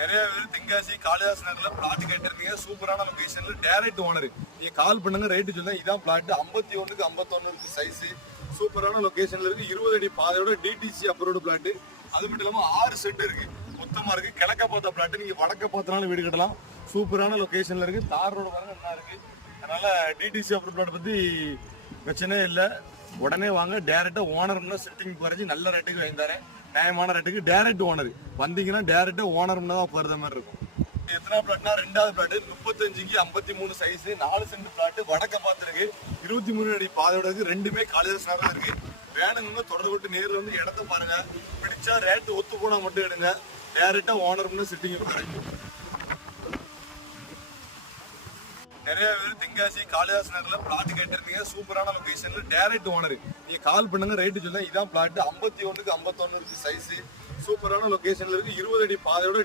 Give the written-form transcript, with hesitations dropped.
நிறைய பேர் தென்காசி காளிதாஸ் நகர்ல பிளாட் கேட்டிருந்தீங்க. சூப்பரான லொகேஷன்ல டைரக்ட் ஓனர். நீங்க கால் பண்ணுங்க, ரேட்டு சொல்லுங்க. இதான் பிளாட் 51க்கு 51 இருக்கு சைஸ். சூப்பரான லொகேஷன்ல இருக்கு. 20 அடி பாதையோட டிடிசி அப்ரூவ்டு பிளாட். அது மட்டும் இல்லாம 6 சென்ட் இருக்கு, மொத்தமா இருக்கு. கிழக்க பார்த்த பிளாட், நீங்க வடக்க பார்த்தனாலும் வீடு கட்டலாம். சூப்பரான லொகேஷன்ல இருக்கு. தார் ரோடு பாருங்க நல்லா இருக்கு. அதனால டிடிசி அப்ரூவ் பிளாட் பத்தி பிரச்சனையே இல்லை. உடனே வாங்க, டைரக்டா ஓனர் செட்டிங் குறைஞ்சி நல்ல ரேட்டுக்கு வாங்கித்தாரு. நியாயமான ரேட்டுக்கு டைரக்ட் ஓனர் வந்தீங்கன்னா டைரக்டா ஓனர் தான் போறது மாதிரி இருக்கும். எத்தனை பிளாட்னா ரெண்டாவது பிளாட் 35க்கு 53 சைஸ், 4 சென்ட் பிளாட், வடக்க பார்த்துருக்கு. 23 அடி பாதையோட இருக்கு. ரெண்டுமே காலேஜ் தான் இருக்கு. வேணுங்கன்னு தொடர்பு கொண்டு நேரில் வந்து இடத்த பாருங்க. பிடிச்சா ரேட்டு ஒத்து போனா மட்டும் எடுங்க. டைரக்டா ஓனர் செட்டிங் குறைக்கும். நிறைய பேர் தென்காசி காளிதாஸ் நகர்ல பிளாட் கேட்டிருந்தீங்க. சூப்பரான லொகேஷன்ல டைரக்ட் ஓனர். நீங்க கால் பண்ணுங்க, ரேட்டு சொல்லுங்க. இதான் பிளாட் 51க்கு 51 இருக்கு சைஸ். சூப்பரான லொகேஷன்ல இருக்கு. 20 அடி பாதையோட